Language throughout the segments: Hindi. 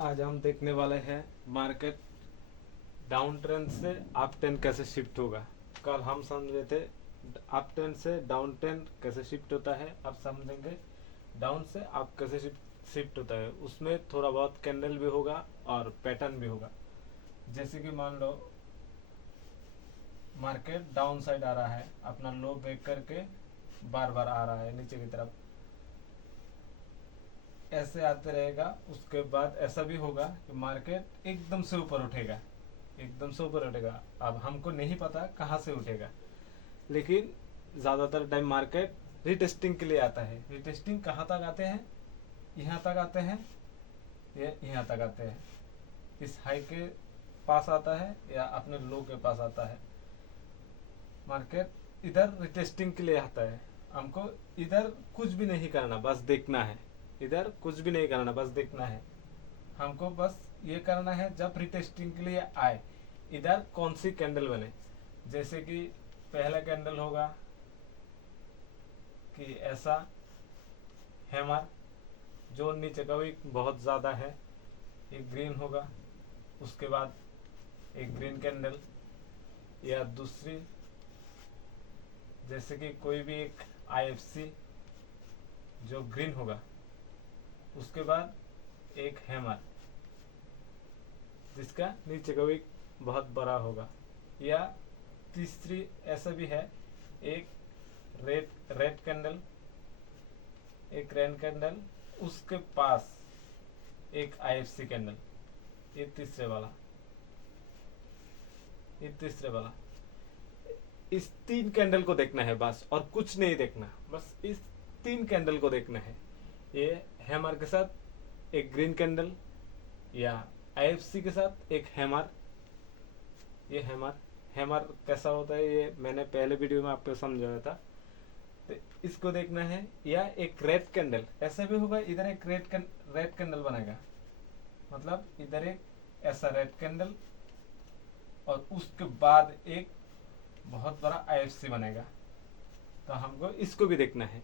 आज हम देखने वाले हैं मार्केट डाउन ट्रेंड से अप ट्रेंड कैसे शिफ्ट होगा। कल हम समझ रहे थे अप ट्रेंड से डाउन ट्रेंड कैसे शिफ्ट होता है, अब समझेंगे डाउन से अप कैसे शिफ्ट होता है। उसमें थोड़ा बहुत कैंडल भी होगा और पैटर्न भी होगा। जैसे कि मान लो मार्केट डाउन साइड आ रहा है, अपना लो ब्रेक करके बार बार आ रहा है नीचे की तरफ, ऐसे आते रहेगा। उसके बाद ऐसा भी होगा कि मार्केट एकदम से ऊपर उठेगा, एकदम से ऊपर उठेगा। अब हमको नहीं पता कहाँ से उठेगा, लेकिन ज़्यादातर टाइम मार्केट रीटेस्टिंग के लिए आता है। रीटेस्टिंग कहाँ तक आते हैं? यहाँ तक आते हैं, ये यहाँ तक आते हैं। इस हाई के पास आता है या अपने लो के पास आता है। मार्केट इधर रिटेस्टिंग के लिए आता है। हमको इधर कुछ भी नहीं करना, बस देखना है। इधर कुछ भी नहीं करना, बस देखना है। हमको बस ये करना है जब रिटेस्टिंग के लिए आए इधर कौन सी कैंडल बने। जैसे कि पहला कैंडल होगा कि ऐसा हैमर जो नीचे का भी बहुत ज़्यादा है, एक ग्रीन होगा। उसके बाद एक ग्रीन कैंडल या दूसरी, जैसे कि कोई भी एक IFC जो ग्रीन होगा। उसके बाद एक हैमर जिसका नीचे का भी बहुत बड़ा होगा। या तीसरी ऐसा भी है, एक रेड कैंडल, एक रेड कैंडल, उसके पास एक IFC कैंडल। ये तीसरे वाला, ये तीसरे वाला। इस तीन कैंडल को देखना है बस, और कुछ नहीं देखना, बस इस तीन कैंडल को देखना है। ये हैमर के साथ एक ग्रीन कैंडल या IFC के साथ एक हैमर। ये हैमर कैसा होता है ये मैंने पहले वीडियो में आपको समझाया था, तो इसको देखना है। या एक रेड कैंडल ऐसा भी होगा, इधर एक रेड कैंडल बनेगा, मतलब इधर एक ऐसा रेड कैंडल और उसके बाद एक बहुत बड़ा IFC बनेगा। तो हमको इसको भी देखना है।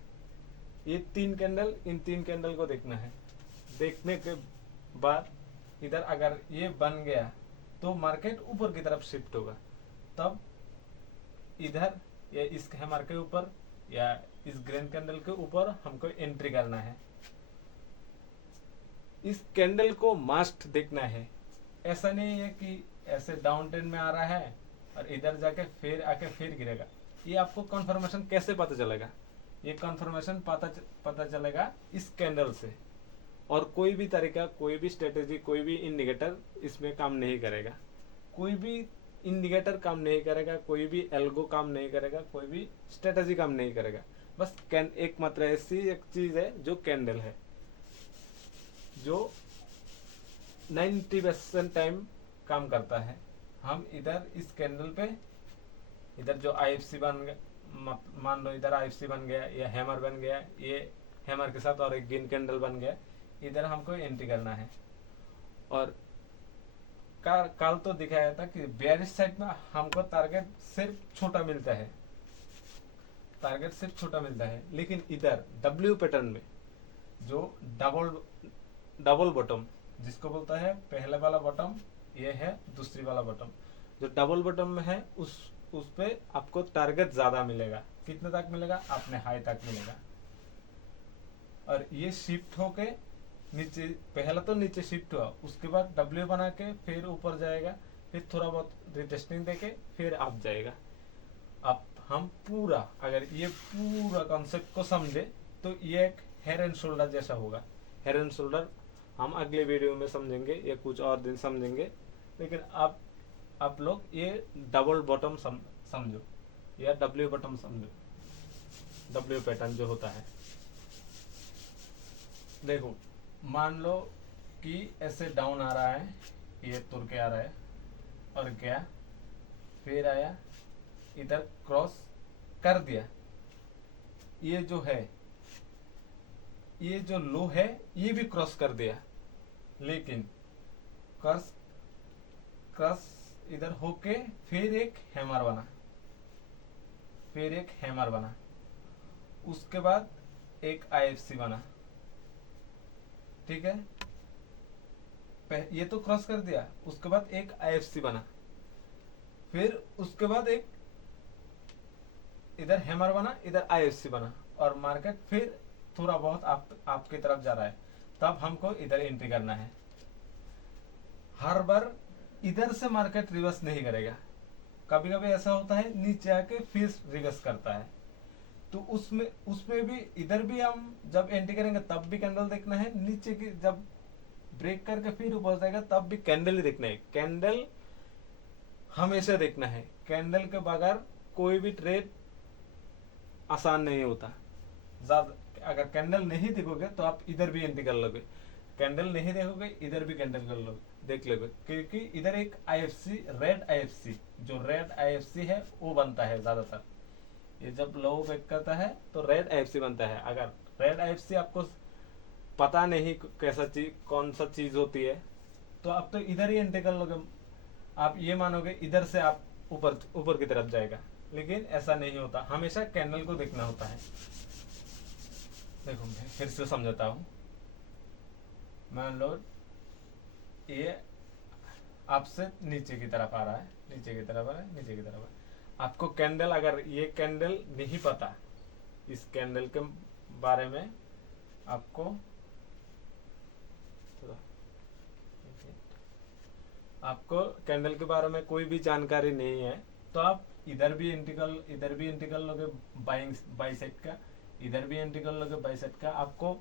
ये तीन कैंडल, इन तीन कैंडल को देखना है। देखने के बाद इधर अगर ये बन गया तो मार्केट ऊपर की तरफ शिफ्ट होगा। तब इधर या इस हैमर के ऊपर या इस ग्रीन कैंडल के ऊपर हमको एंट्री करना है। इस कैंडल को मस्ट देखना है। ऐसा नहीं है कि ऐसे डाउन ट्रेंड में आ रहा है और इधर जाके फिर आके फिर गिरेगा। ये आपको कंफर्मेशन कैसे पता चलेगा? ये कंफर्मेशन पता चलेगा इस कैंडल से। और कोई भी तरीका, कोई भी स्ट्रेटेजी, कोई भी इंडिकेटर इसमें काम नहीं करेगा। कोई भी इंडिकेटर काम नहीं करेगा, कोई भी एल्गो काम नहीं करेगा, कोई भी स्ट्रेटेजी काम नहीं करेगा। बस एक मात्र ऐसी एक चीज है जो कैंडल है, जो 90% टाइम काम करता है। हम इधर इस कैंडल पे, इधर जो IFC बन गया, मान लो इधर IFC बन गया या हैमर बन गया, ये हैमर के साथ और एक ग्रीन कैंडल बन गया, इधर हमको एंट्री करना है। और कल तो दिखाया था कि बेयरिश साइड में हमको टारगेट सिर्फ छोटा मिलता है, टारगेट सिर्फ छोटा मिलता है। लेकिन इधर W पैटर्न में जो डबल बॉटम जिसको बोलता है, पहले वाला बॉटम ये है, दूसरी वाला बॉटम जो डबल बॉटम में है, उस पे आपको टारगेट ज्यादा मिलेगा। कितने तक मिलेगा? अपने हाई तक मिलेगा। और ये शिफ्ट होके नीचे, पहला तो नीचे शिफ्ट हुआ, उसके बाद W बना के फिर ऊपर जाएगा, फिर थोड़ा बहुत रिटेस्टिंग देके फिर आप जाएगा। अब हम पूरा, अगर ये पूरा कॉन्सेप्ट को समझे तो ये एक हेड एंड शोल्डर जैसा होगा। हेड एंड शोल्डर हम अगले वीडियो में समझेंगे या कुछ और दिन समझेंगे, लेकिन आप लोग ये डबल बॉटम समझो या W बॉटम समझो, W पैटर्न जो होता है। देखो, मान लो कि ऐसे डाउन आ रहा है, ये तुर के आ रहा है और गया, फिर आया, इधर क्रॉस कर दिया। ये जो है, ये जो लो है, ये भी क्रॉस कर दिया, लेकिन क्रॉस इधर होके फिर एक हैमर बना, फिर एक हैमर बना, उसके बाद एक IFC बना। ठीक है, ये तो क्रॉस कर दिया, उसके बाद एक आईएफसी बना, फिर उसके बाद एक इधर हैमर बना, इधर आईएफसी बना, और मार्केट फिर थोड़ा बहुत आपकी तरफ जा रहा है, तब हमको इधर एंट्री करना है। हर बार इधर से मार्केट रिवर्स नहीं करेगा, कभी कभी ऐसा होता है नीचे आके फिर रिवर्स करता है, तो उसमें भी इधर भी हम जब एंट्री करेंगे तब भी कैंडल देखना है, नीचे की जब ब्रेक करके फिर ऊपर जाएगा तब भी कैंडल ही देखना है। कैंडल हमेशा देखना है, कैंडल के बगैर कोई भी ट्रेड आसान नहीं होता। ज्यादा अगर कैंडल नहीं देखोगे तो आप इधर भी एंट्री कर लोगे, कैंडल नहीं देखोगे इधर भी कैंडल कर लोगे, देख लोगे, क्योंकि इधर एक आईएफसी रेड आईएफसी, जो रेड आईएफसी है वो बनता है ज्यादातर। ये जब लो ब्रेक करता है तो रेड आईएफसी बनता है। अगर रेड आईएफसी आपको पता नहीं कैसा चीज, कौन सा चीज होती है, तो आप तो इधर ही एंट्री कर लोगे, आप ये मानोगे इधर से आप ऊपर ऊपर की तरफ जाएगा, लेकिन ऐसा नहीं होता, हमेशा कैंडल को देखना होता है। देखो मैं फिर से समझाता हूँ। मान लो ये आपसे नीचे की तरफ आ रहा है, नीचे की तरफ आ रहा है, नीचे की तरफ आ रहा है, आपको कैंडल, अगर ये कैंडल नहीं पता, इस कैंडल के बारे में आपको कैंडल के बारे में कोई भी जानकारी नहीं है, तो आप इधर भी एंट्री कर लोगे बाई साइड का, इधर भी एंट्री कर लोगे बाई साइड का। आपको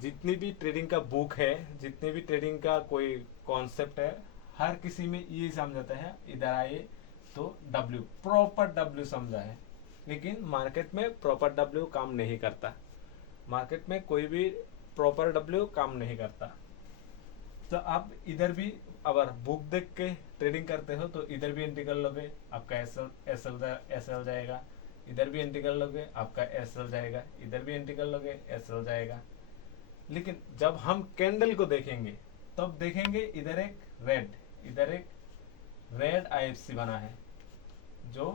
जितनी भी ट्रेडिंग का बुक है, जितने भी ट्रेडिंग का कोई कॉन्सेप्ट है, हर किसी में ये समझाता है इधर आइए तो W प्रॉपर W समझा है, लेकिन मार्केट में प्रॉपर W काम नहीं करता, मार्केट में कोई भी प्रॉपर W काम नहीं करता। तो आप इधर भी अगर बुक देख के ट्रेडिंग करते हो तो इधर भी एंट्री कर लोगे, आपका एसएल जाएगा, इधर भी एंट्री कर लोगे आपका एसएल जाएगा, इधर भी एंट्री कर लोगे एसएल जाएगा। लेकिन जब हम कैंडल को देखेंगे तब देखेंगे इधर एक रेड आईएफसी बना है जो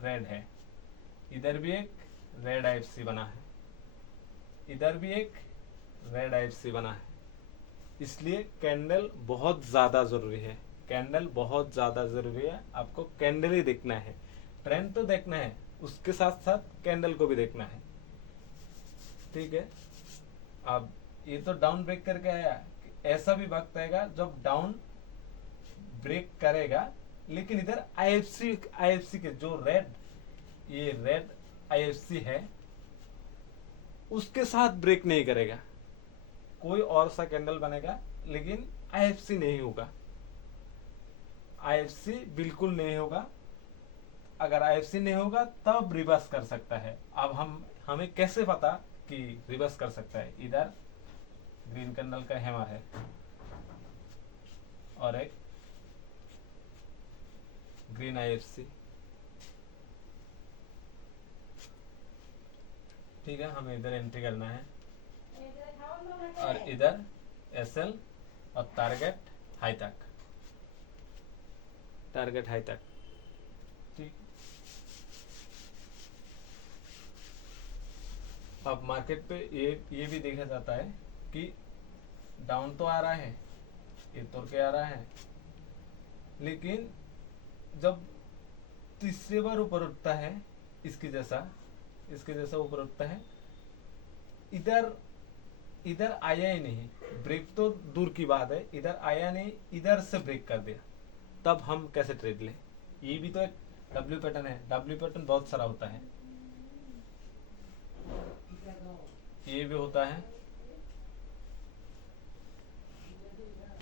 रेड है, इधर भी एक रेड आईएफसी बना है, इधर भी एक रेड आईएफसी बना है। इसलिए कैंडल बहुत ज्यादा जरूरी है, कैंडल बहुत ज्यादा जरूरी है। आपको कैंडल ही देखना है, ट्रेंड तो देखना है, उसके साथ साथ कैंडल को भी देखना है, ठीक है। अब ये तो डाउन ब्रेक करके आया, ऐसा भी वक्त आएगा जब डाउन ब्रेक करेगा, लेकिन इधर आईएफसी के जो रेड आईएफसी है उसके साथ ब्रेक नहीं करेगा, कोई और सा कैंडल बनेगा लेकिन आईएफसी नहीं होगा, आईएफसी बिल्कुल नहीं होगा। अगर आईएफसी नहीं होगा तब रिवर्स कर सकता है। अब हमें कैसे पता कि रिवर्स कर सकता है? इधर ग्रीन कैंडल का हैमर है और एक ग्रीन आईएफसी, ठीक है, हमें इधर एंट्री करना है और इधर एसएल और टारगेट हाई तक, ठीक। अब मार्केट पे ये भी देखा जाता है कि डाउन तो आ रहा है, ये तोड़ के आ रहा है, लेकिन जब तीसरी बार ऊपर उठता है इसके जैसा ऊपर उठता है, इधर आया ही नहीं, ब्रेक तो दूर की बात है, इधर आया नहीं, इधर से ब्रेक कर दिया, तब हम कैसे ट्रेड लें? ये भी तो एक डब्ल्यू पैटर्न है, डब्ल्यू पैटर्न बहुत सारा होता है, ये भी होता है,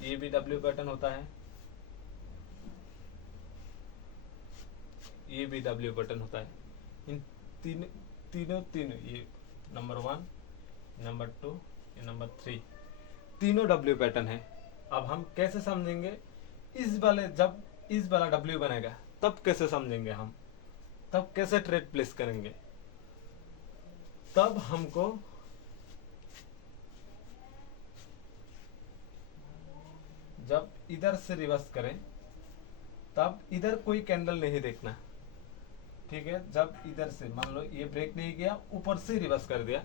ये भी डब्ल्यू पैटर्न होता है, ये भी डब्ल्यू पैटर्न होता है। इन तीनों ये नंबर 1, नंबर 2, ये नंबर 3, तीनों डब्ल्यू पैटर्न है। अब हम कैसे समझेंगे जब इस वाला डब्ल्यू बनेगा तब कैसे समझेंगे हम, तब कैसे ट्रेड प्लेस करेंगे? तब हमको जब इधर से रिवर्स करें तब इधर कोई कैंडल नहीं देखना, ठीक है। जब इधर से मान लो ये ब्रेक नहीं किया, ऊपर से रिवर्स कर दिया,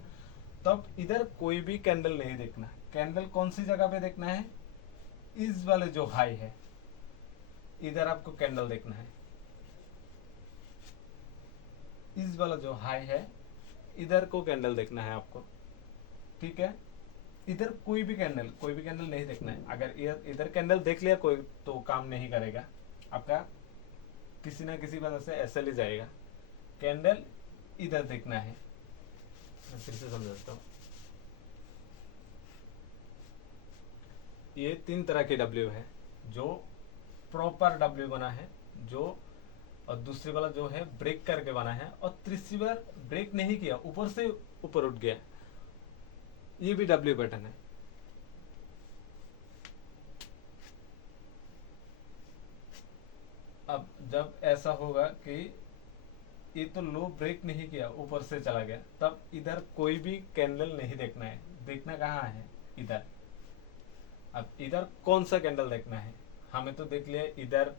तब इधर कोई भी कैंडल नहीं देखना। कैंडल कौन सी जगह पे देखना है? इस वाले जो हाई है इधर आपको कैंडल देखना है, इस वाला जो हाई है इधर को कैंडल देखना है आपको, ठीक है। इधर कोई भी कैंडल नहीं देखना है। अगर इधर कैंडल देख लिया कोई तो काम नहीं करेगा आपका, किसी ना किसी वजह से ऐसे ले जाएगा। कैंडल इधर देखना है। मैं फिर से समझाता हूँ। ये 3 तरह के डब्ल्यू है, जो प्रॉपर डब्ल्यू बना है, जो और दूसरी वाला जो है ब्रेक करके बना है, और तीसरी बार ब्रेक नहीं किया, ऊपर से ऊपर उठ गया, ये भी डब्ल्यू पैटर्न है। अब जब ऐसा होगा कि ये तो लो ब्रेक नहीं किया, ऊपर से चला गया, तब इधर कोई भी कैंडल नहीं देखना है। देखना कहाँ है? इधर। अब इधर कौन सा कैंडल देखना है? हमें तो देख लिया इधर,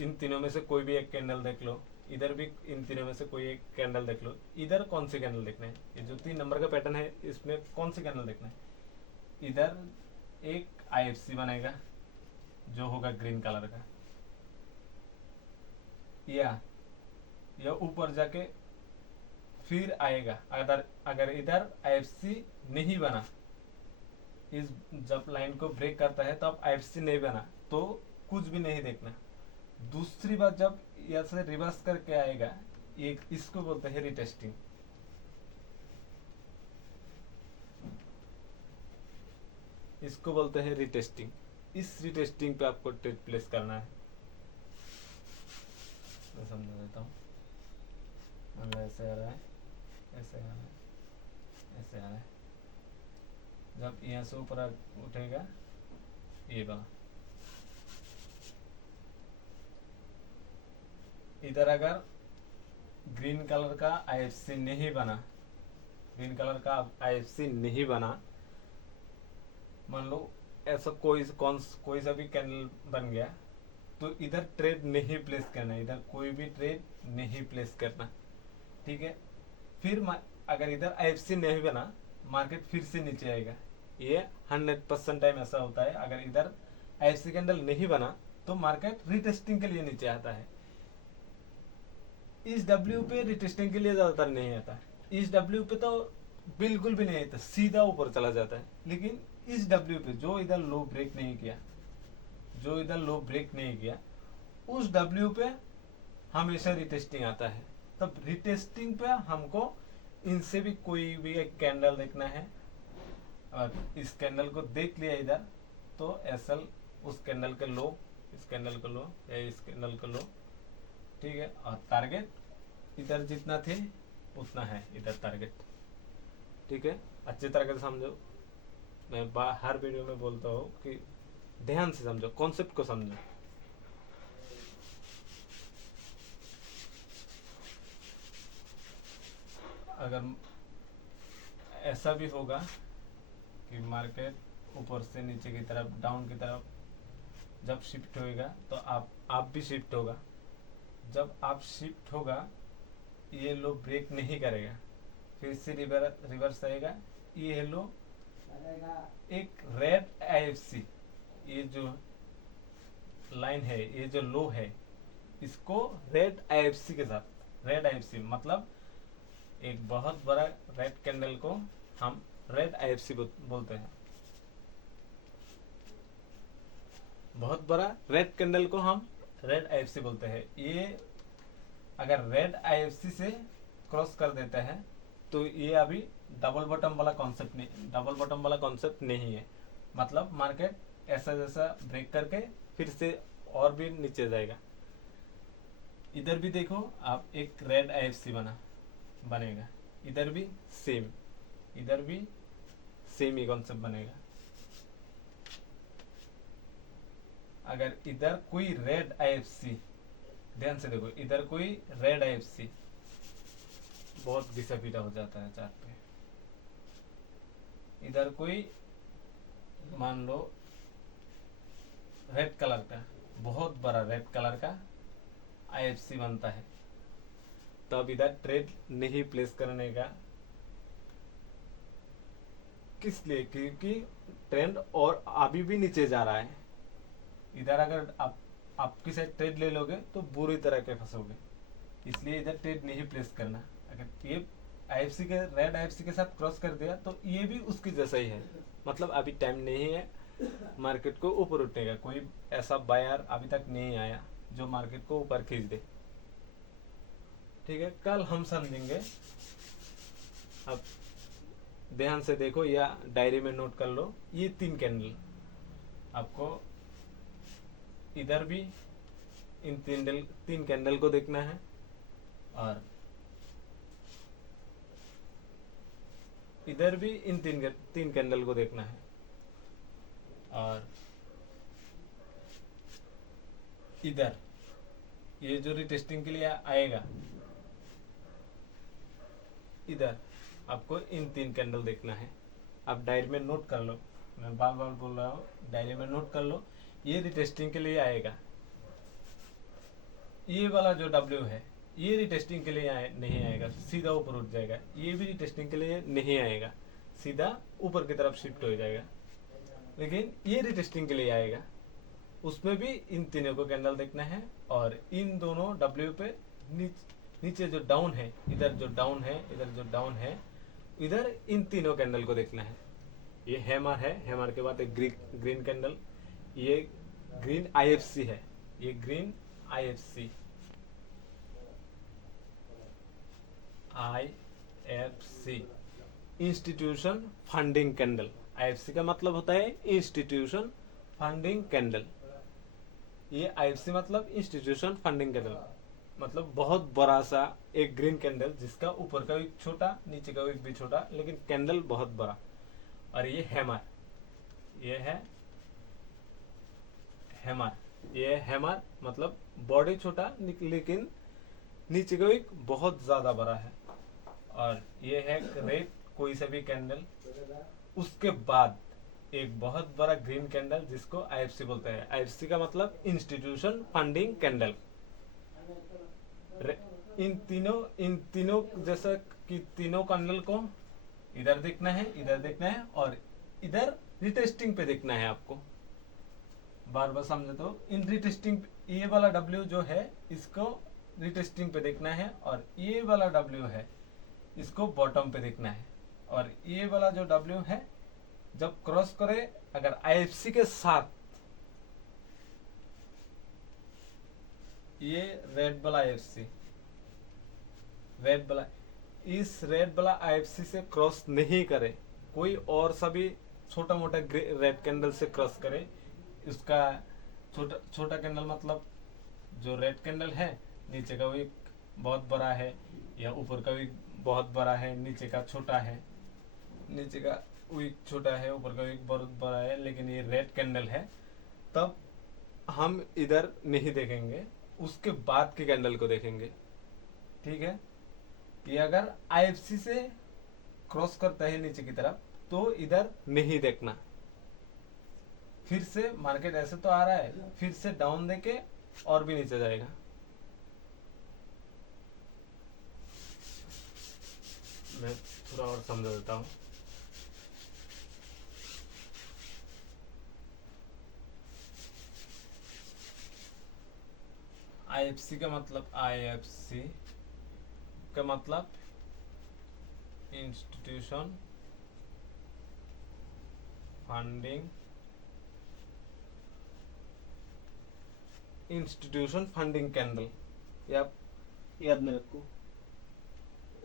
इन तीनों में से कोई भी एक कैंडल देख लो, इधर भी इन तीनों में से कोई एक कैंडल देख लो। इधर कौन सी कैंडल देखना है? ये जो 3 नंबर का पैटर्न है इसमें कौन सी कैंडल देखना है? इधर एक IFC बनेगा जो होगा ग्रीन कलर का, या ऊपर जाके फिर आएगा। अगर इधर IFC नहीं बना, इस जब लाइन को ब्रेक करता है तब IFC नहीं बना तो कुछ भी नहीं देखना। दूसरी बात, जब ऐसे रिवर्स करके आएगा, एक इसको बोलते हैं रिटेस्टिंग। इसको बोलते हैं रिटेस्टिंग। इस रिटेस्टिंग पे आपको ट्रेड प्लेस करना है। मैं समझा देता हूँ। ऐसे आ रहा है, ऐसे आ रहा है, ऐसे आ रहा है। जब यहाँ से ऊपर उठेगा ये वाला, इधर अगर ग्रीन कलर का IFC नहीं बना, ग्रीन कलर का IFC नहीं बना, मान लो ऐसा कोई सा भी कैंडल बन गया, तो इधर ट्रेड नहीं प्लेस करना, इधर कोई भी ट्रेड नहीं प्लेस करना, ठीक है। फिर अगर इधर IFC नहीं बना, मार्केट फिर से नीचे आएगा। ये 100% टाइम ऐसा होता है। अगर इधर IFC कैंडल नहीं बना तो मार्केट रिटेस्टिंग के लिए नीचे आता है। इस W पे रिटेस्टिंग के लिए ज्यादातर नहीं आता, इस W पे तो बिल्कुल भी नहीं आता, सीधा ऊपर चला जाता है। लेकिन इस W पे जो इधर लो ब्रेक नहीं किया, उस W पे हमेशा रिटेस्टिंग आता है। तब रिटेस्टिंग पे हमको इनसे भी कोई भी एक कैंडल देखना है, और इस कैंडल को देख लिया इधर तो SL उस कैंडल के लो, इस कैंडल का लो या इस कैंडल का लो, ठीक है। और टारगेट इधर जितना थे उतना है इधर टारगेट, ठीक है। अच्छी तरह से समझो। मैं हर वीडियो में बोलता हूँ कि ध्यान से समझो, कॉन्सेप्ट को समझो। अगर ऐसा भी होगा कि मार्केट ऊपर से नीचे की तरफ, डाउन की तरफ जब शिफ्ट होएगा तो आप भी शिफ्ट होगा। जब आप शिफ्ट होगा, ये लो ब्रेक नहीं करेगा, फिर से रिवर्स आएगा, ये लो एक रेड IFC, ये जो लाइन है, ये जो लो है, इसको रेड IFC के साथ, रेड IFC मतलब एक बहुत बड़ा रेड कैंडल को हम रेड IFC बोलते हैं। बहुत बड़ा रेड कैंडल को हम रेड IFC बोलते हैं। ये अगर रेड IFC से क्रॉस कर देता है तो ये अभी डबल बॉटम वाला कॉन्सेप्ट नहीं है। मतलब मार्केट ऐसा जैसा ब्रेक करके फिर से और भी नीचे जाएगा। इधर भी देखो आप, एक रेड IFC बनेगा, इधर भी सेम ही कॉन्सेप्ट बनेगा। अगर इधर कोई रेड IFC, ध्यान से देखो, इधर कोई रेड IFC बहुत घिसा पीटा हो जाता है चार्ट पे। इधर कोई मान लो रेड कलर का, बहुत बड़ा रेड कलर का IFC बनता है, तब इधर ट्रेड नहीं प्लेस करने का किस लिए? क्योंकि ट्रेंड और अभी भी नीचे जा रहा है। इधर अगर आप आपकी साइड ट्रेड ले लोगे तो बुरी तरह के फंसोगे, इसलिए इधर ट्रेड नहीं प्लेस करना। अगर ये आईएफसी के रेड आईएफसी के साथ क्रॉस कर दिया तो ये भी उसकी जैसा ही है, मतलब अभी टाइम नहीं है मार्केट को ऊपर उठने का। कोई ऐसा बायर अभी तक नहीं आया जो मार्केट को ऊपर खींच दे। ठीक है, कल हम समझेंगे। अब ध्यान से देखो या डायरी में नोट कर लो, ये 3 कैंडल आपको इधर भी इन 3 कैंडल को देखना है और इधर भी इन 3 कैंडल को देखना है और इधर ये जो रिटेस्टिंग के लिए आएगा इधर आपको इन 3 कैंडल देखना है। आप डायरी में नोट कर लो, मैं बार बार बोल रहा हूँ, डायरी में नोट कर लो। ये रिटेस्टिंग के लिए आएगा, ये वाला जो डब्ल्यू है ये रिटेस्टिंग के लिए नहीं आएगा, सीधा ऊपर उठ जाएगा। ये भी रिटेस्टिंग के लिए नहीं आएगा, सीधा ऊपर की तरफ शिफ्ट हो जाएगा। लेकिन ये रिटेस्टिंग के लिए आएगा, उसमें भी इन तीनों को कैंडल देखना है और इन दोनों डब्ल्यू पे नीचे जो डाउन है, इधर जो डाउन है, इधर जो डाउन है, इधर इन तीनों कैंडल को देखना है। ये हैमर है, हैमर के बाद एक ग्रीन कैंडल, ये ग्रीन आईएफसी है, ये green IFC institution funding candle. IFC का मतलब होता है इंस्टीट्यूशन फंडिंग कैंडल। ये आईएफसी मतलब इंस्टीट्यूशन फंडिंग कैंडल, मतलब बहुत बड़ा सा एक ग्रीन कैंडल जिसका ऊपर का विक छोटा, नीचे का विक भी छोटा, लेकिन कैंडल बहुत बड़ा। और ये हैमर, ये है हैमर, ये हैमर मतलब बॉडी छोटा लेकिन नीचे का विक बहुत ज्यादा बड़ा है। और ये है रेड कोई सा भी कैंडल, उसके बाद एक बहुत बड़ा ग्रीन कैंडल जिसको आईएफसी बोलते हैं। आईएफसी का मतलब इंस्टीट्यूशन फंडिंग कैंडल। इन तीनों जैसा कि तीनों कैंडल को इधर देखना है, इधर देखना है और इधर रिटेस्टिंग पे देखना है आपको। बार बार समझे तो इन रिटेस्टिंग, ये वाला डब्ल्यू जो है इसको रिटेस्टिंग पे देखना है और ये वाला डब्ल्यू है इसको बॉटम पे देखना है। और ये वाला जो डब्ल्यू है जब क्रॉस करे, अगर आईएफसी के साथ, ये रेड वाला आईएफसी, रेड वाला, इस रेड वाला आईएफसी से क्रॉस नहीं करे, कोई और सभी छोटा मोटा रेड कैंडल से क्रॉस करे, उसका छोटा कैंडल मतलब जो रेड कैंडल है नीचे का विक बहुत बड़ा है या ऊपर का विक बहुत बड़ा है, नीचे का छोटा है, नीचे का विक छोटा है, ऊपर का विक बहुत बड़ा है, लेकिन ये रेड कैंडल है, तब हम इधर नहीं देखेंगे, उसके बाद के कैंडल को देखेंगे। ठीक है, ये अगर आईएफसी से क्रॉस करता है नीचे की तरफ तो इधर नहीं देखना। फिर से मार्केट ऐसे तो आ रहा है, फिर से डाउन देके और भी नीचे जाएगा। मैं थोड़ा और समझा देता हूँ। आईएफसी का मतलब, आईएफसी का मतलब institution funding, institution funding candle, याद में रखो।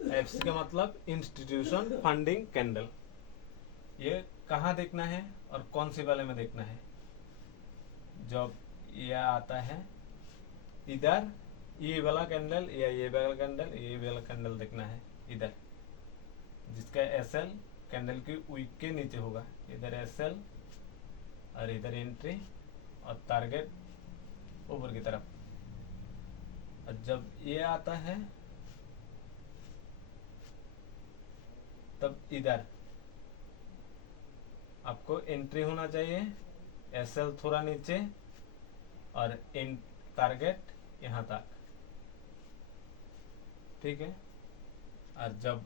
आईएफसी का मतलब इंस्टीट्यूशन फंडिंग कैंडल। ये कहाँ देखना है और कौन से वाले में देखना है? जब ये आता है इधर, ये वाला कैंडल या ये वाला कैंडल, ये वाला कैंडल देखना है इधर, जिसका एसएल कैंडल की वीक के नीचे होगा। इधर एसएल और इधर एंट्री और टारगेट ऊपर की तरफ। और जब ये आता है तब इधर आपको एंट्री होना चाहिए, एसएल थोड़ा नीचे और टारगेट यहां तक। ठीक है, और जब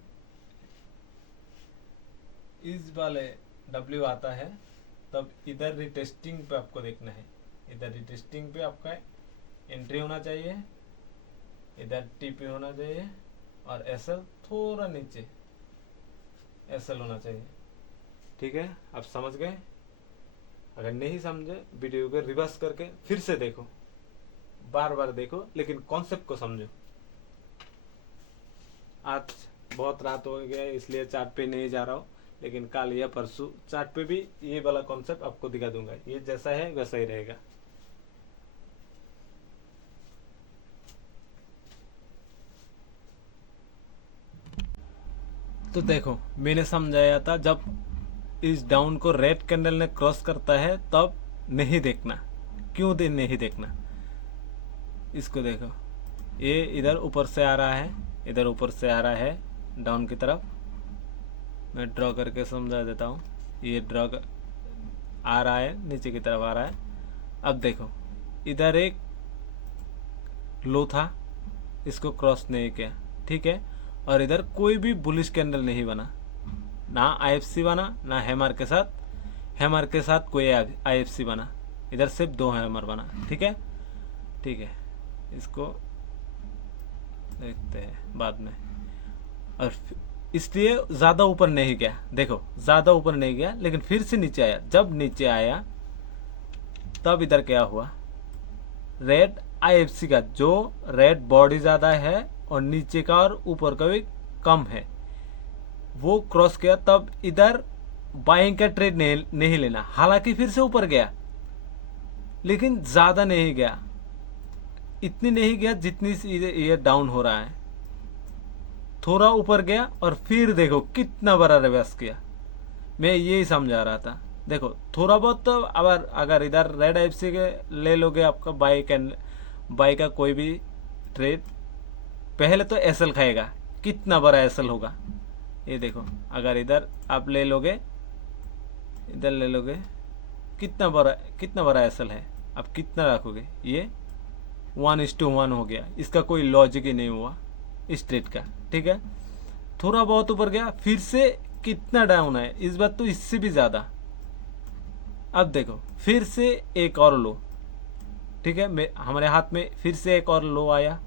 इस वाले W आता है तब इधर रिटेस्टिंग पे आपको देखना है। इधर रिटेस्टिंग पे आपका एंट्री होना चाहिए, इधर TP होना चाहिए और SL थोड़ा नीचे SL होना चाहिए। ठीक है, आप समझ गए? अगर नहीं समझे वीडियो को रिवर्स करके फिर से देखो, बार बार देखो, लेकिन कॉन्सेप्ट को समझो। आज बहुत रात हो गया इसलिए चार्ट पे नहीं जा रहा हूँ, लेकिन कल या परसों चार्ट पे भी ये वाला कॉन्सेप्ट आपको दिखा दूंगा। ये जैसा है वैसा ही रहेगा। तो देखो, मैंने समझाया था जब इस डाउन को रेड कैंडल ने क्रॉस करता है तब नहीं देखना। क्यों नहीं देखना? इसको देखो, ये इधर ऊपर से आ रहा है, इधर ऊपर से आ रहा है डाउन की तरफ। मैं ड्रॉ करके समझा देता हूँ। ये ड्रॉ आ रहा है, नीचे की तरफ आ रहा है। अब देखो, इधर एक लो था, इसको क्रॉस नहीं किया, ठीक है। और इधर कोई भी बुलिश कैंडल नहीं बना, ना IFC बना, ना हैमर के साथ कोई IFC बना। इधर सिर्फ 2 हैमर बना, ठीक है। ठीक है, इसको देखते हैं बाद में। और इसलिए ज़्यादा ऊपर नहीं गया, देखो ज़्यादा ऊपर नहीं गया, लेकिन फिर से नीचे आया। जब नीचे आया तब इधर क्या हुआ, रेड IFC का जो रेड बॉडी ज़्यादा है और नीचे का और ऊपर का भी कम है, वो क्रॉस किया। तब इधर बाइंग का ट्रेड नहीं लेना। हालांकि फिर से ऊपर गया, लेकिन ज़्यादा नहीं गया, इतनी नहीं गया जितनी ये डाउन हो रहा है। थोड़ा ऊपर गया और फिर देखो कितना बड़ा रिवर्स किया। मैं यही समझा रहा था। देखो थोड़ा बहुत तो अगर इधर रेड IFC के ले लोगे आपका बाई का कोई भी ट्रेड, पहले तो SL खाएगा। कितना बड़ा SL होगा ये देखो। अगर इधर आप ले लोगे, इधर ले लोगे, कितना बड़ा SL है। अब कितना रखोगे? ये 1:1 हो गया। इसका कोई लॉजिक ही नहीं हुआ इस ट्रेड का, ठीक है। थोड़ा बहुत ऊपर गया, फिर से कितना डाउन है इस बार तो इससे भी ज़्यादा। अब देखो फिर से एक और लो, ठीक है। हमारे हाथ में फिर से एक और लो आया।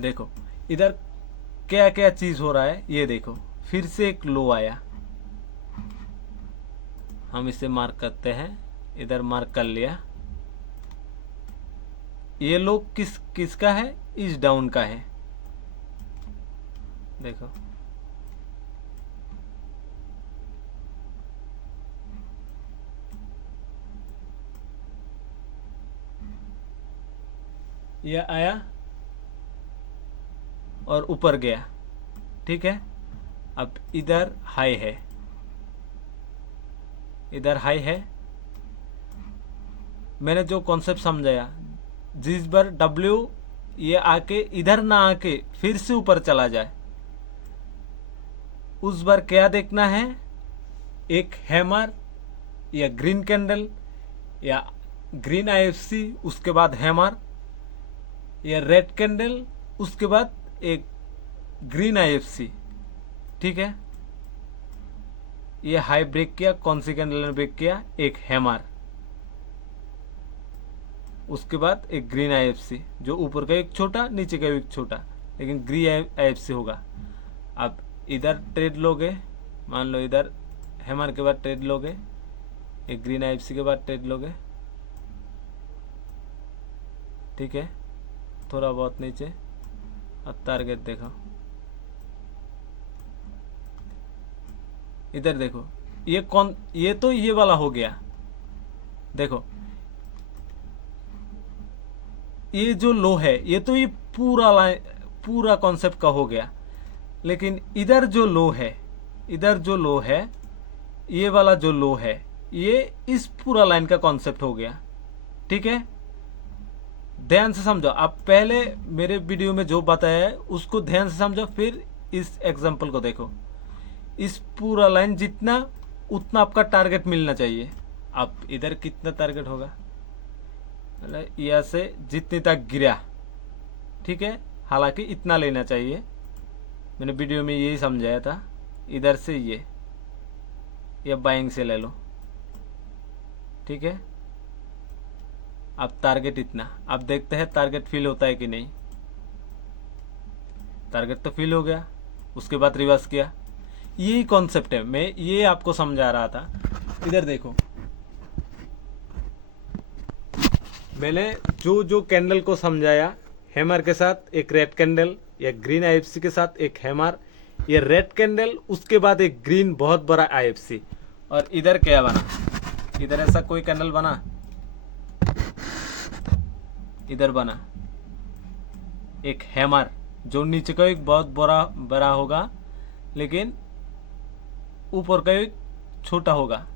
देखो इधर क्या क्या चीज हो रहा है ये देखो। फिर से एक लो आया, हम इसे मार्क करते हैं। इधर मार्क कर लिया। ये लो किसका है? इस डाउन का है। देखो ये आया और ऊपर गया, ठीक है। अब इधर हाई है, इधर हाई है। मैंने जो कॉन्सेप्ट समझाया, जिस बार W ये आके इधर ना आके फिर से ऊपर चला जाए, उस बार क्या देखना है? एक हैमर या ग्रीन कैंडल या ग्रीन IFC, उसके बाद हैमर या रेड कैंडल, उसके बाद एक ग्रीन IFC, ठीक है। ये हाई ब्रेक किया, कौन सी कैंडल ने ब्रेक किया? एक हैमर, उसके बाद एक ग्रीन IFC, जो ऊपर का एक छोटा नीचे का एक छोटा, लेकिन ग्रीन IFC होगा। अब इधर ट्रेड लोगे, मान लो इधर हैमर के बाद ट्रेड लोगे, एक ग्रीन IFC के बाद ट्रेड लोगे, ठीक है। थोड़ा बहुत नीचे। अब टारगेट देखो, इधर देखो, ये तो ये वाला हो गया। देखो ये जो लो है, ये तो ये पूरा कॉन्सेप्ट का हो गया। लेकिन इधर जो लो है, ये वाला जो लो है, ये इस पूरा लाइन का कॉन्सेप्ट हो गया, ठीक है। ध्यान से समझो। आप पहले मेरे वीडियो में जो बताया है उसको ध्यान से समझो, फिर इस एग्जांपल को देखो। इस पूरा लाइन जितना उतना आपका टारगेट मिलना चाहिए। अब इधर कितना टारगेट होगा? यहाँ से जितने तक गिरा, ठीक है। हालांकि इतना लेना चाहिए, मैंने वीडियो में यही समझाया था। इधर से ये बाइंग से ले लो, ठीक है। अब टारगेट इतना, अब देखते हैं टारगेट फिल होता है कि नहीं। टारगेट तो फिल हो गया, उसके बाद रिवर्स किया। यही कॉन्सेप्ट है, मैं ये आपको समझा रहा था। इधर देखो, मैंने जो जो कैंडल को समझाया, हैमर के साथ एक रेड कैंडल, या ग्रीन आईएफसी के साथ एक हैमर, ये रेड कैंडल, उसके बाद एक ग्रीन बहुत बड़ा आईएफसी। और इधर क्या बना, इधर ऐसा कोई कैंडल बना, इधर बना एक हैमर, जो नीचे का एक बहुत बड़ा होगा, लेकिन ऊपर का एक छोटा होगा।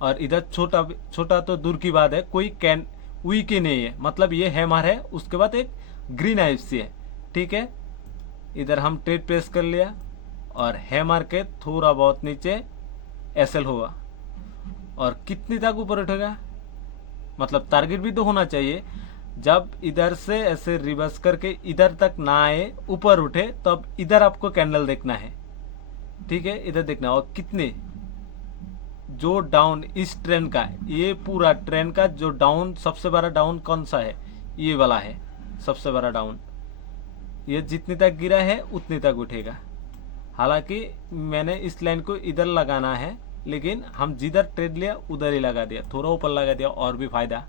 और इधर छोटा तो दूर की बात है, कोई वीक ही नहीं है, मतलब ये हैमर है, उसके बाद एक ग्रीन आईएफसी है, ठीक है। इधर हम ट्रेड प्लेस कर लिया, और हैमर के थोड़ा बहुत नीचे एसएल होगा, और कितनी तक ऊपर उठेगा, मतलब टारगेट भी तो होना चाहिए। जब इधर से ऐसे रिवर्स करके इधर तक ना आए, ऊपर उठे, तब इधर आपको कैंडल देखना है, ठीक है। इधर देखना, और कितने जो डाउन इस ट्रेंड का, ये पूरा ट्रेंड का जो डाउन, सबसे बड़ा डाउन कौन सा है, ये वाला है सबसे बड़ा डाउन। ये जितनी तक गिरा है उतनी तक उठेगा। हालांकि मैंने इस लाइन को इधर लगाना है, लेकिन हम जिधर ट्रेड लिया उधर ही लगा दिया, थोड़ा ऊपर लगा दिया, और भी फायदा,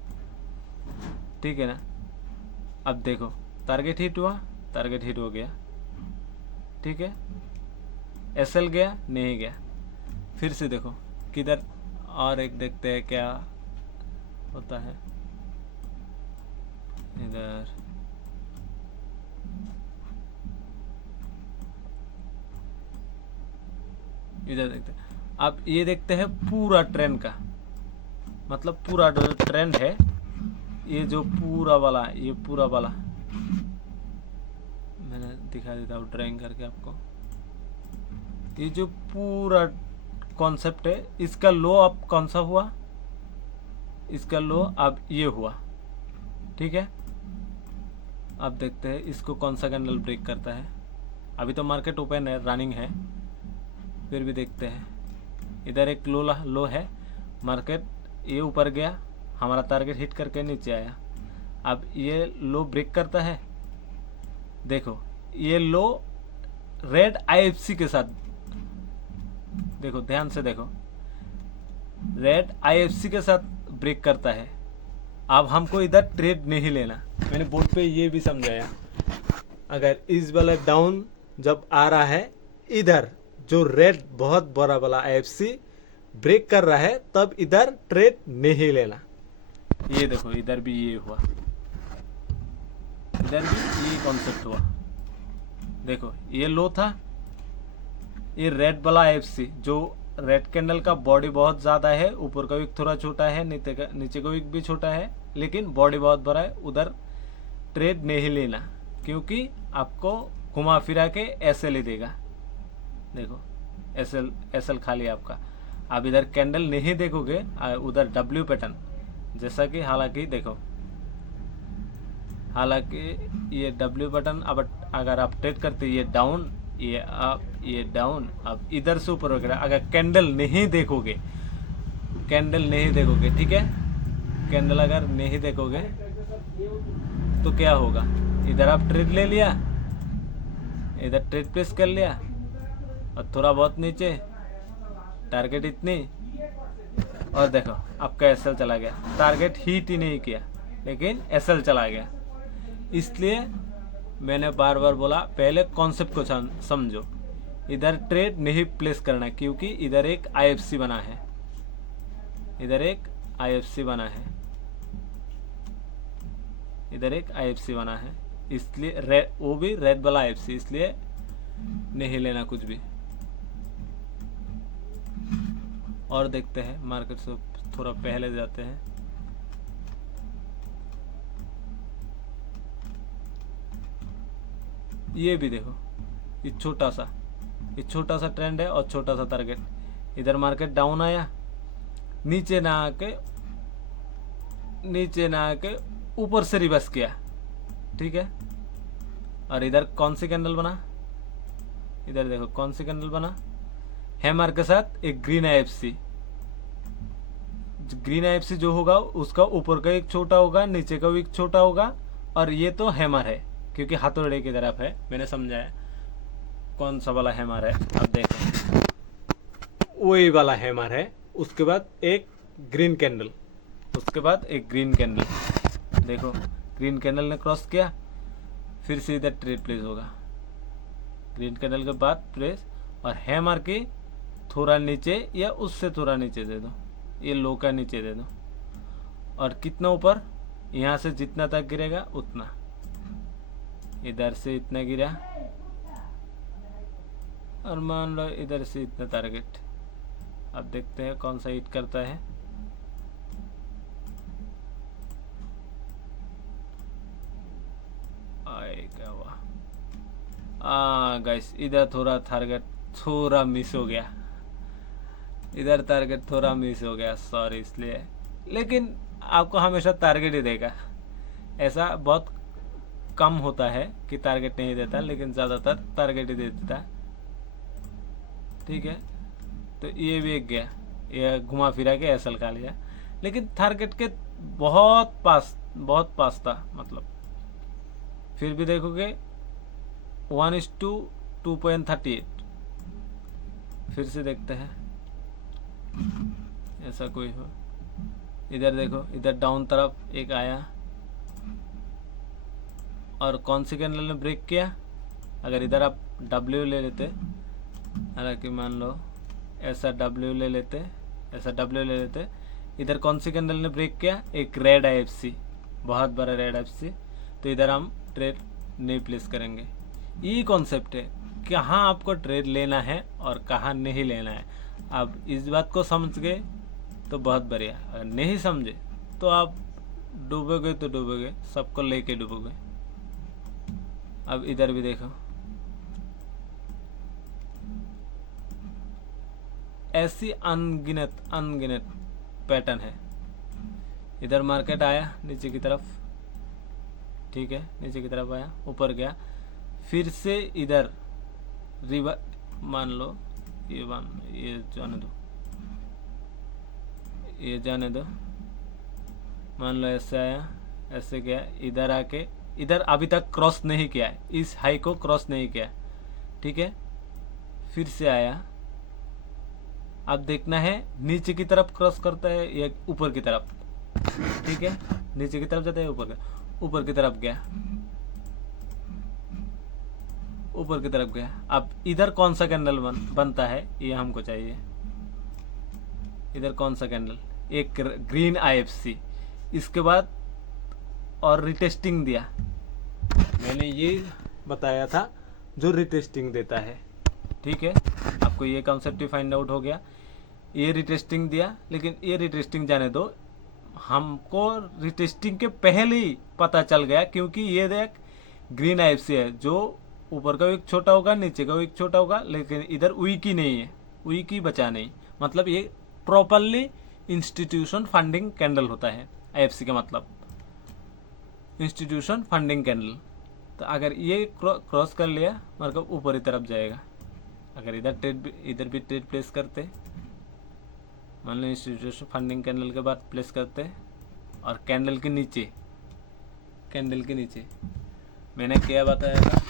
ठीक है ना। अब देखो टारगेट हिट हुआ, टारगेट हिट हो गया, ठीक है। एसएल गया, नहीं गया। फिर से देखो किधर, और एक देखते हैं क्या होता है। इधर देखते हैं। अब ये देखते हैं पूरा ट्रेंड का, मतलब पूरा ट्रेंड है, ये जो पूरा वाला, ये पूरा वाला मैंने दिखा देता हूँ ड्राइंग करके आपको। ये जो पूरा कॉन्सेप्ट है, इसका लो अब कौन सा हुआ, इसका लो अब ये हुआ, ठीक है। अब देखते हैं इसको कौन सा कैंडल ब्रेक करता है। अभी तो मार्केट ओपन है, रनिंग है, फिर भी देखते हैं। इधर एक लो है, मार्केट ये ऊपर गया, हमारा टारगेट हिट करके नीचे आया। अब ये लो ब्रेक करता है, देखो ये लो रेड आईएफसी के साथ, देखो ध्यान से देखो, रेड आईएफसी के साथ ब्रेक करता है। अब हमको इधर ट्रेड नहीं लेना, मैंने बोर्ड पे ये भी समझाया। अगर इस वाला डाउन जब आ रहा है, इधर जो रेड बहुत बड़ा वाला आईएफसी ब्रेक कर रहा है, तब इधर ट्रेड नहीं लेना। ये देखो इधर भी ये हुआ, इधर भी ये कॉन्सेप्ट हुआ। देखो ये लो था, ये रेड वाला आईएफसी जो रेड कैंडल का बॉडी बहुत ज़्यादा है, ऊपर का विक थोड़ा छोटा है, नीचे का विक भी छोटा है, लेकिन बॉडी बहुत बड़ा है, उधर ट्रेड नहीं लेना, क्योंकि आपको घुमा फिरा के एसएल ही देगा। देखो एसएल खाली आपका। आप इधर कैंडल नहीं देखोगे, उधर डब्ल्यू पैटर्न, जैसा कि हालांकि देखो, हालांकि ये डब्ल्यू पैटर्न, अब अगर आप ट्रेड करते ये डाउन, ये अप, ये डाउन, अब इधर से ऊपर वगैरह, अगर कैंडल नहीं देखोगे, कैंडल नहीं देखोगे, ठीक है, कैंडल अगर नहीं देखोगे तो क्या होगा, इधर आप ट्रेड ले लिया, इधर ट्रेड प्लेस कर लिया, और थोड़ा बहुत नीचे टारगेट इतनी, और देखो आपका एसएल चला गया। टारगेट हिट ही नहीं किया, लेकिन एसएल चला गया। इसलिए मैंने बार बार बोला, पहले कॉन्सेप्ट को समझो। इधर ट्रेड नहीं प्लेस करना, क्योंकि इधर एक आईएफसी बना है, इधर एक आईएफसी बना है, इधर एक आईएफसी बना है, इसलिए वो भी रेड वाला आईएफसी, इसलिए नहीं लेना कुछ भी। और देखते हैं, मार्केट से थोड़ा पहले जाते हैं। ये भी देखो, ये छोटा सा ट्रेंड है और छोटा सा टारगेट। इधर मार्केट डाउन आया, नीचे ना आके ऊपर से रिवर्स किया, ठीक है। और इधर कौन सी कैंडल बना, इधर देखो कौन सी कैंडल बना, हैमर के साथ एक ग्रीन IFC। ग्रीन IFC जो होगा उसका ऊपर का एक छोटा होगा, नीचे का भी एक छोटा होगा, और ये तो हैमर है क्योंकि हथौड़े की तरफ है। मैंने समझाया कौन सा वाला हैमर है। अब देखो वही वाला हैमर है, उसके बाद एक ग्रीन कैंडल, उसके बाद एक ग्रीन कैंडल। देखो ग्रीन कैंडल ने क्रॉस किया, फिर से इधर ट्रेड प्लेस होगा। ग्रीन कैंडल के बाद प्रेस, और हैमर की थोड़ा नीचे या उससे थोड़ा नीचे दे दो, ये लो का नीचे दे दो, और कितना ऊपर, यहाँ से जितना तक गिरेगा उतना, इधर से इतना गिरा, और मान लो इधर से इतना टारगेट। अब देखते हैं कौन सा हिट करता है। आएगा वाह, गाइस इधर थोड़ा टारगेट थोड़ा मिस हो गया, इधर टारगेट थोड़ा मिस हो गया, सॉरी इसलिए। लेकिन आपको हमेशा टारगेट ही देगा, ऐसा बहुत कम होता है कि टारगेट नहीं देता, लेकिन ज़्यादातर टारगेट ही दे देता है। ठीक है, तो ये भी एक गया, ये घुमा फिरा के एसएल का लिया, लेकिन टारगेट के बहुत पास था। मतलब फिर भी देखोगे 1:2.38। फिर से देखते हैं ऐसा कोई हो। इधर देखो, इधर डाउन तरफ एक आया, और कौन सी कैंडल ने ब्रेक किया। अगर इधर आप W ले लेते, हालांकि मान लो ऐसा W ले लेते, ऐसा W ले लेते, इधर कौन सी कैंडल ने ब्रेक किया, एक रेड IFC, बहुत बड़ा रेड IFC, तो इधर हम ट्रेड नहीं प्लेस करेंगे। ये कॉन्सेप्ट है, कहाँ आपको ट्रेड लेना है और कहाँ नहीं लेना है। आप इस बात को समझ गए तो बहुत बढ़िया, अगर नहीं समझे तो आप डूबोगे तो डूबोगे, सबको लेके डूबोगे। अब इधर भी देखो, ऐसी अनगिनत पैटर्न है। इधर मार्केट आया नीचे की तरफ, ठीक है, नीचे की तरफ आया, ऊपर गया, फिर से इधर रिवर, मान लो ये जाने दो, ये जाने दो, मान लो ऐसे आया, ऐसे गया, इधर आके इधर अभी तक क्रॉस नहीं किया है, इस हाई को क्रॉस नहीं किया, ठीक है, फिर से आया। अब देखना है नीचे की तरफ क्रॉस करता है या ऊपर की तरफ, ठीक है, नीचे की तरफ जाता है, ऊपर की तरफ गया, ऊपर की तरफ गया। अब इधर कौन सा कैंडल बनता है ये हमको चाहिए। इधर कौन सा कैंडल, एक ग्रीन IFC, इसके बाद और रिटेस्टिंग दिया। मैंने ये बताया था जो रिटेस्टिंग देता है, ठीक है, आपको ये कॉन्सेप्ट ही फाइंड आउट हो गया। ये रिटेस्टिंग दिया, लेकिन ये रिटेस्टिंग जाने दो, हमको रिटेस्टिंग के पहले ही पता चल गया, क्योंकि ये देख ग्रीन IFC है, जो ऊपर का एक छोटा होगा, नीचे का एक छोटा होगा, लेकिन इधर वीक ही नहीं है, वीक ही बचा नहीं, मतलब ये प्रॉपरली इंस्टीट्यूशन फंडिंग कैंडल होता है। IFC का मतलब इंस्टीट्यूशन फंडिंग कैंडल। तो अगर ये क्रॉस कर लिया, मतलब ऊपर की तरफ जाएगा। अगर इधर भी ट्रेड प्लेस करते, मान लो इंस्टीट्यूशन फंडिंग कैंडल के बाद प्लेस करते, और कैंडल के नीचे मैंने क्या बताया था,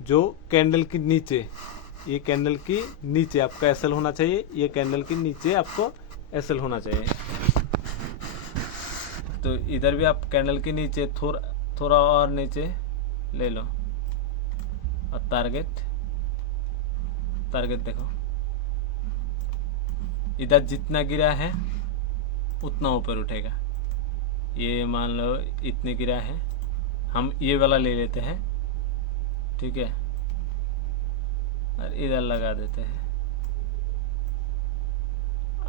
जो कैंडल के नीचे, ये कैंडल के नीचे आपका SL होना चाहिए, ये कैंडल के नीचे आपको SL होना चाहिए। तो इधर भी आप कैंडल के नीचे थोड़ा और नीचे ले लो, और टारगेट देखो, इधर जितना गिरा है उतना ऊपर उठेगा। ये मान लो इतने गिरा है, हम ये वाला ले लेते हैं, ठीक है, और इधर लगा देते हैं।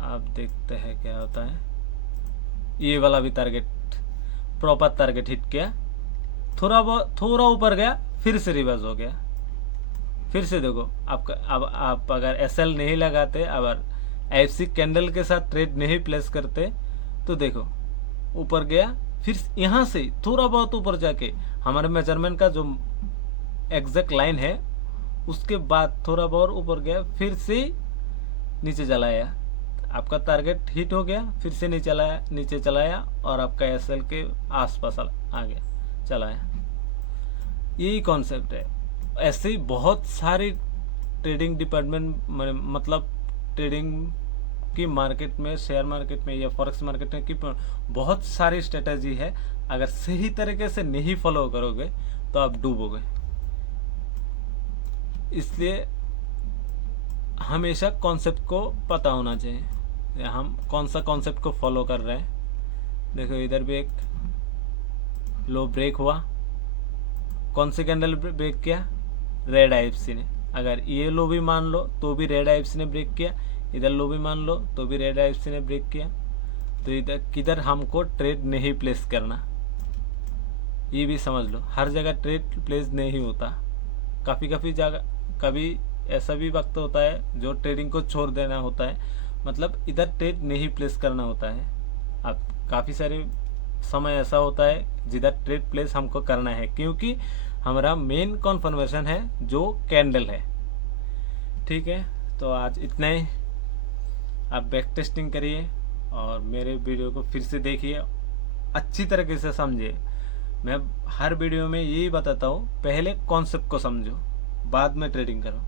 आप देखते हैं क्या होता है। ये वाला भी टारगेट, प्रॉपर टारगेट हिट किया, थोड़ा ऊपर गया, फिर से रिवर्स हो गया। फिर से देखो आपका, अब आप अगर SL नहीं लगाते, अगर IFC कैंडल के साथ ट्रेड नहीं प्लेस करते, तो देखो ऊपर गया, फिर यहाँ से थोड़ा बहुत ऊपर जाके हमारे मेजरमेंट का जो एग्जैक्ट लाइन है उसके बाद थोड़ा बहुत ऊपर गया, फिर से नीचे चलाया, आपका टारगेट हिट हो गया, फिर से नीचे चलाया और आपका एसएल के आसपास आ गया, चलाया। यही कॉन्सेप्ट है। ऐसे ही बहुत सारी ट्रेडिंग डिपार्टमेंट, मतलब ट्रेडिंग की मार्केट में, शेयर मार्केट में या फॉरेक्स मार्केट में की बहुत सारी स्ट्रेटजी है। अगर सही तरीके से नहीं फॉलो करोगे तो आप डूबोगे। इसलिए हमेशा कॉन्सेप्ट को पता होना चाहिए, हम कौन सा कॉन्सेप्ट को फॉलो कर रहे हैं। देखो इधर भी एक लो ब्रेक हुआ, कौन से कैंडल ब्रेक किया? रेड आईएफसी ने। अगर ये लो भी मान लो तो भी रेड आईएफसी ने ब्रेक किया, इधर लो भी मान लो तो भी रेड आईएफसी ने ब्रेक किया। तो इधर किधर हमको ट्रेड नहीं प्लेस करना, ये भी समझ लो। हर जगह ट्रेड प्लेस नहीं होता, काफ़ी जगह कभी ऐसा भी वक्त होता है जो ट्रेडिंग को छोड़ देना होता है, मतलब इधर ट्रेड नहीं प्लेस करना होता है। अब काफ़ी सारे समय ऐसा होता है जिधर ट्रेड प्लेस हमको करना है, क्योंकि हमारा मेन कॉन्फर्मेशन है जो कैंडल है। ठीक है, तो आज इतना ही। आप बैक टेस्टिंग करिए और मेरे वीडियो को फिर से देखिए, अच्छी तरीके से समझिए। मैं हर वीडियो में यही बताता हूँ, पहले कॉन्सेप्ट को समझो, बाद में ट्रेडिंग करो।